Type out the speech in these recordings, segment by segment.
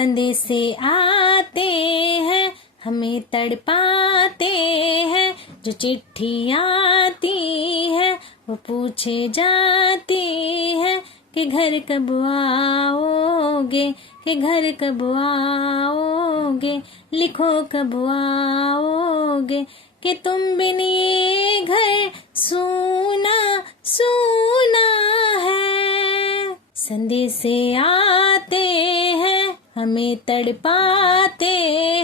संदेशे आते हैं हमें तड़पाते हैं, जो चिट्ठी आती है वो पूछे जाती है कि घर कब आओगे, कि घर कब आओगे, लिखो कब आओगे, कि तुम बिन ये घर सूना सूना है। संदेशे आते हैं हमें तड़पाते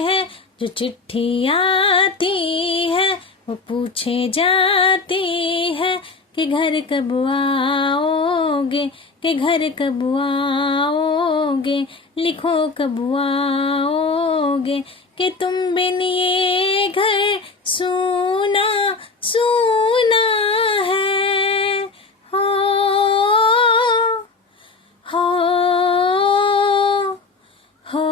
हैं, जो चिट्ठी आती है वो पूछे जाती है कि घर कब आओगे, कि घर कब आओगे, लिखो कब आओगे, कि तुम बिन ये घर सूना सूना है। हो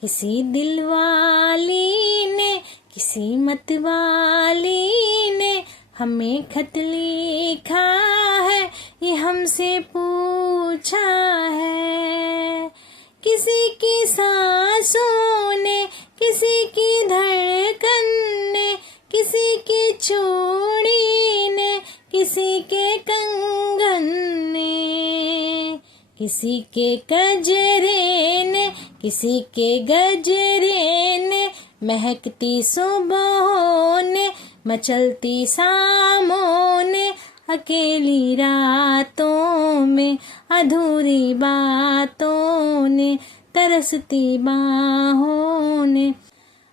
किसी दिलवाली ने किसी मतवाली ने हमें खत लिखा है, ये हमसे पूछा है। किसी की सांसों ने, किसी की धड़कन ने, किसी की चूड़ी ने, किसी के कंगन ने, किसी के गजरे ने, किसी के गजरे ने, महकती सुबहों ने, मचलती शामों ने, अकेली रातों में, अधूरी बातों ने, तरसती बाहों ने,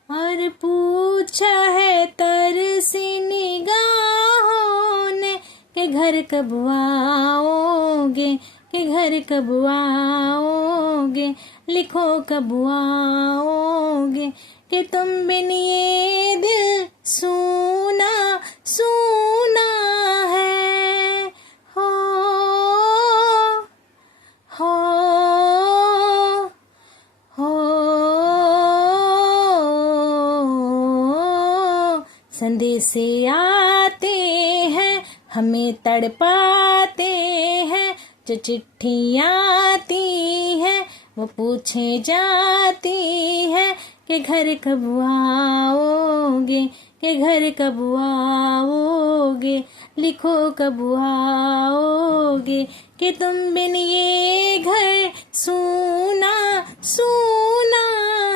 और पूछा है तरसी निगाहों ने कि घर कब आओगे, कि घर कब आओगे, लिखो कब आओगे, कि तुम बिन ये दिल सूना सूना है। हो संदेशे आते हैं हमें तड़पाते हैं, जो चिट्ठी आती है वो पूछे जाती है कि घर कब आओगे, कि घर कब आओगे, लिखो कब आओगे, कि तुम बिन ये घर सूना सूना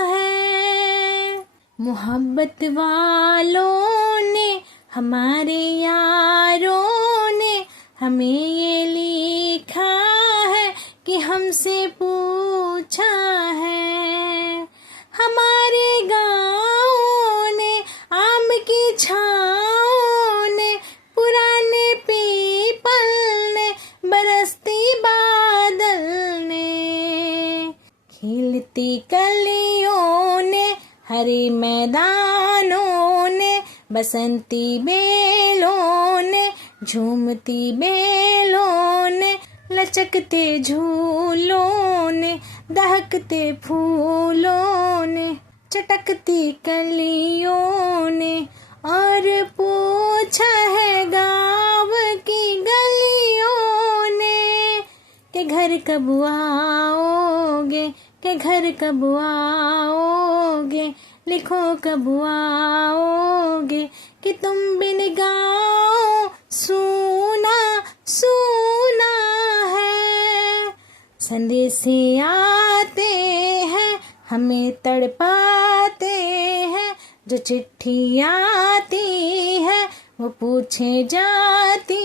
है। मोहब्बत वालों ने, हमारे यारों ने हमें ये लिखा है कि हमसे पूछा है। हमारे गाँव ने, आम की छाँव ने, पुराने पीपल ने, बरसती बादल ने, खिलती कलियों ने, हरे मैदानों ने, बसंती बेलों ने, झूमती बेलों ने, लचकते झूलों ने, दहकते फूलों ने, चटकती कलियों ने, और पूछा है गाँव की गलियों ने कि घर कब आओगे, कि घर कब आओगे, लिखो कब आओगे, कि तुम बिन गाँव सूना सूना है। संदेशे आते हैं हमें तड़पाते हैं, जो चिट्ठी आती है वो पूछे जाती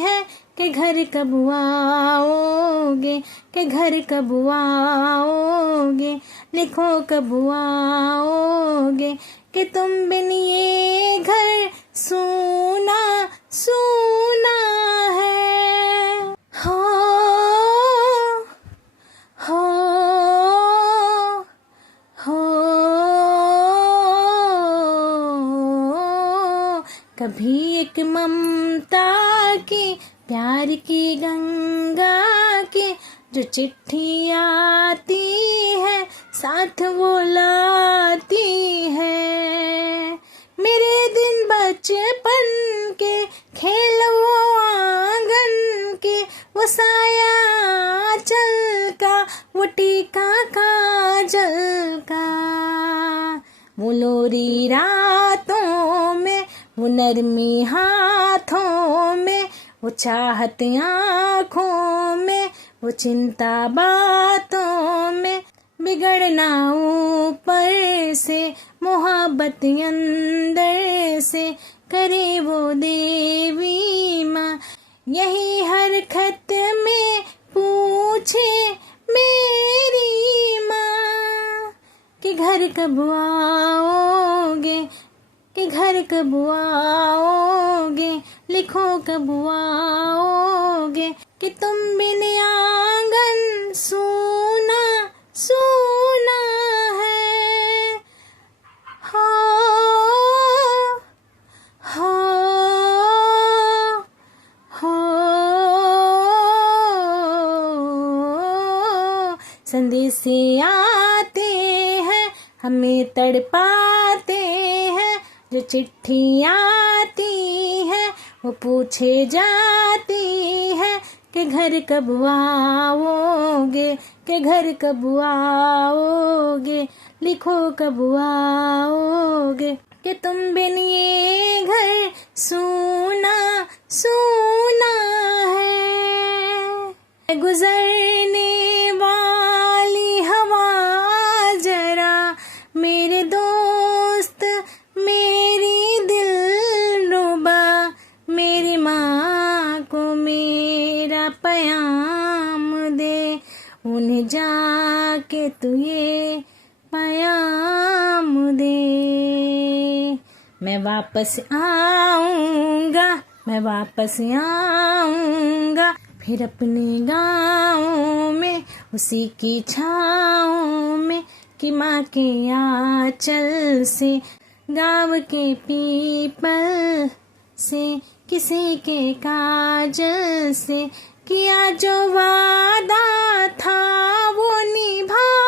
है कि घर कब आओगे, कि घर कब आओगे, लिखो कब आओगे, कि तुम बिन ये घर सूना सूना है। हो कभी एक ममता की, प्यार की गंगा की, जो चिट्ठी आती है साथ वो लाती है। मेरे दिन बचपन के, खेल वो आंगन के, वो साया वो टीका काजल का, वो लोरी रातों में, वो नरमी हाथों में, वो चाहत आँखों में, वो चिंता बातों में, बिगड़ना ऊपर से, मोहब्बत अंदर से, करे वो देवी माँ। यही हर खत में पूछे मेरी माँ कि घर कब आओगे, कि घर कब आओगे, लिखो कब आओगे, कि तुम बिन आंगन सूना सूना है। हो हो हो संदेशे आते हैं, हमें तड़पाते हैं, जो चिट्ठी आती है वो पूछे जाती है कि घर कब आओगे, कि घर कब आओगे, लिखो कब आओगे, कि तुम बिन ये घर सूना सूना है। गुजरने वाली हवा जरा मेरे दोस्त, मेरी दिलरुबा, मेरी माँ को मेरा पयाम दे, उन्हें जाके तू ये पयाम दे। मैं वापस आऊँगा, मैं वापस आऊँगा, फिर अपने गाँव में, उसी की छाँव में, कि माँ के आँचल से, गाँव के पीपल से, किसी के काजल से, किया जो वादा था वो निभाऊंगा।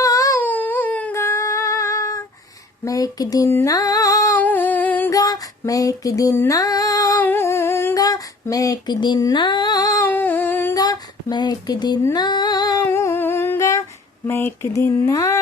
मैं एक दिन आऊँगा, मैं एक दिन आऊँगा, मैं एक दिन आऊँगा, मैं एक दिन आऊँगा, मैं एक दिन आऊँगा।